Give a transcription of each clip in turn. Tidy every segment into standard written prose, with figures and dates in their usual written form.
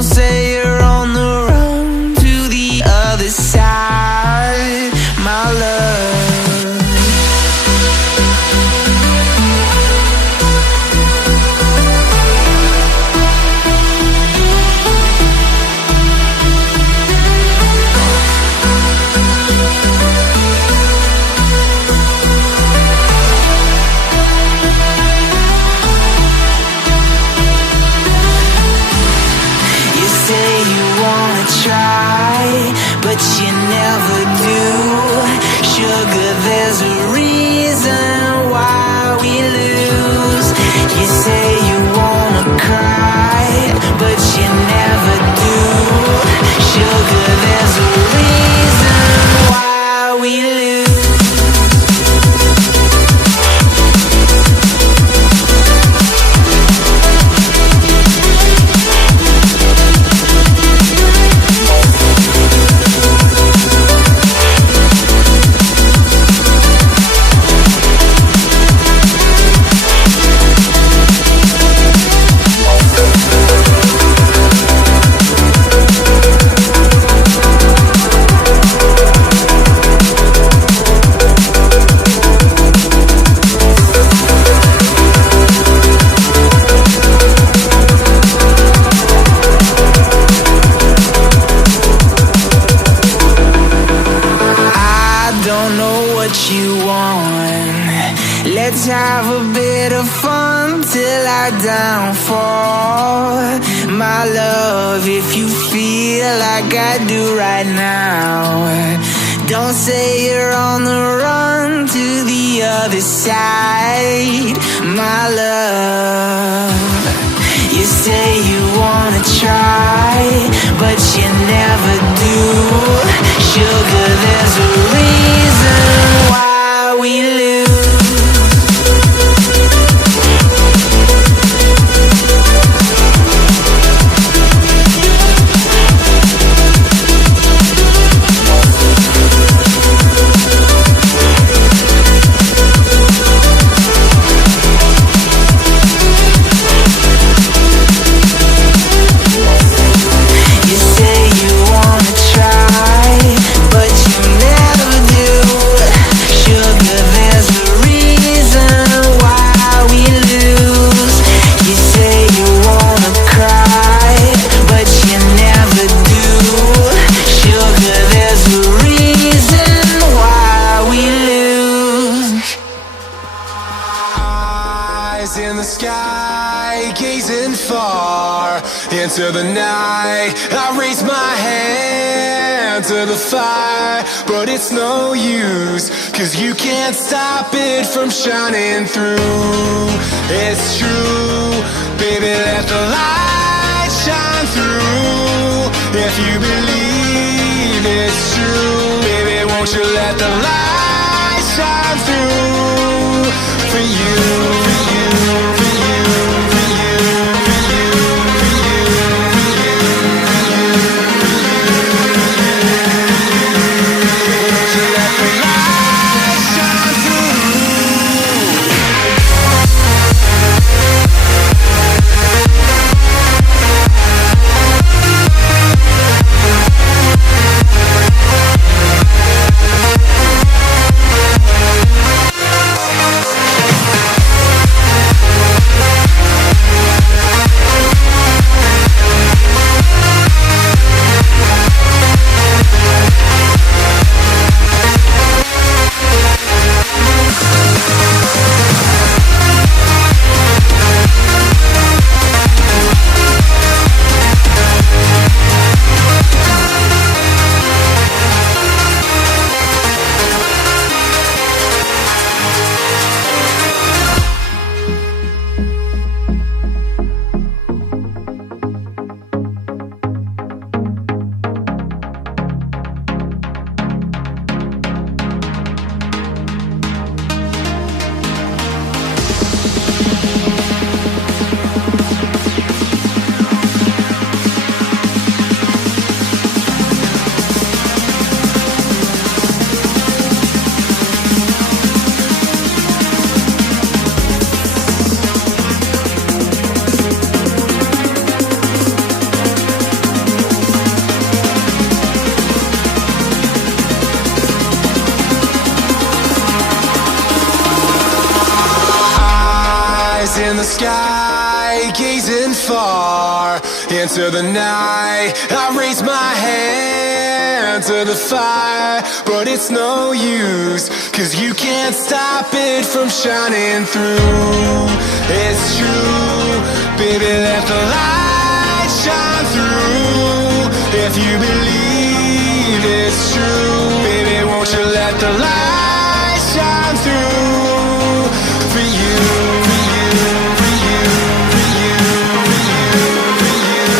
Don't say you're on the run to the other side, my love. Try, but you never do. Sugar, there's a reason why we lose. You say you wanna cry, but you never do. Sugar, there's a reason why we lose. Let's have a bit of fun till I downfall, my love, if you feel like I do right now. Don't say you're on the run to the other side, my love. You say you wanna try, but you never do. Sugar, there's a reason why we lose. In the sky, gazing far into the night, I raise my hand to the fire, but it's no use, 'cause you can't stop it from shining through. It's true, baby, let the light shine through. If you believe it's true, baby, won't you let the light shine through for you, for you. the sky, gazing far into the night. I raise my hand to the fire, but it's no use, 'cause you can't stop it from shining through. It's true, baby, let the light shine through. If you believe it's true, baby, won't you let the light shine through for you, for you, for you, for you, for you, for you, for you,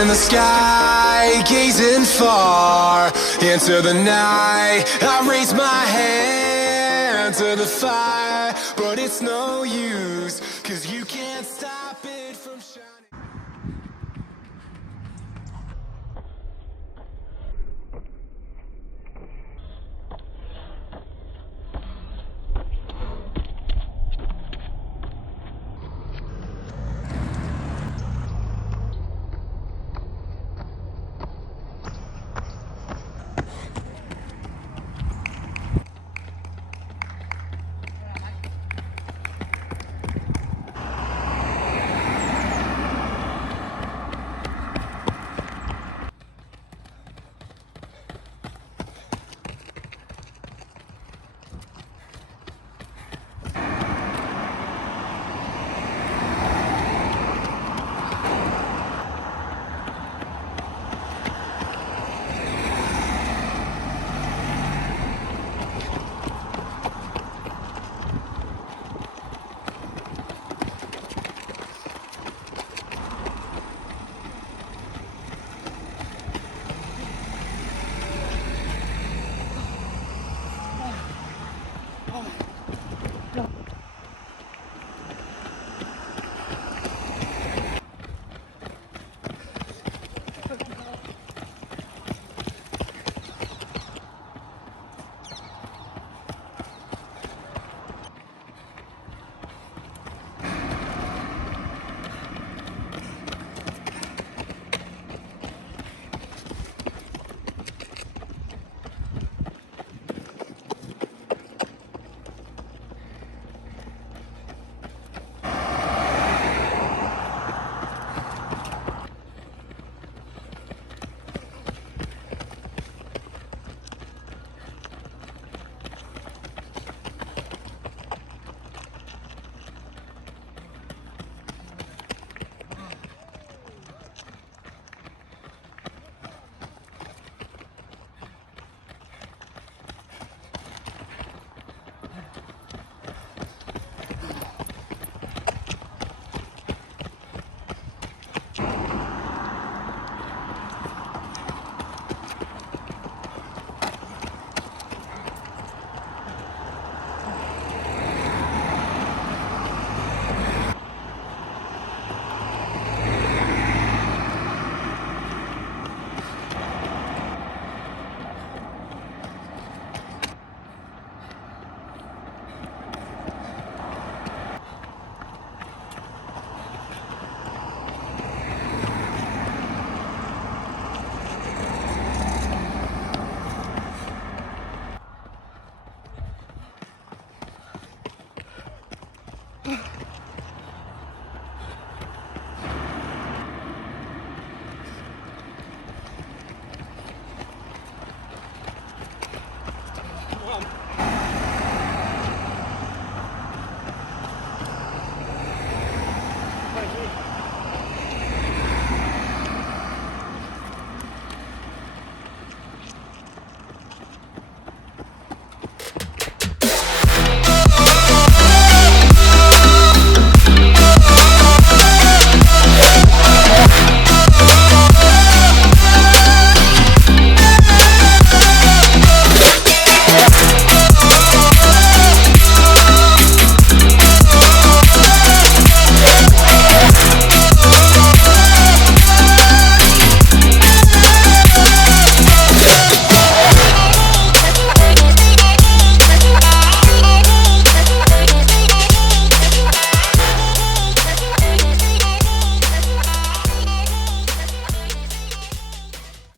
in the sky, gazing far into the night. I raise my hand to the fire, but it's no use, 'cause you can't stop it from shining.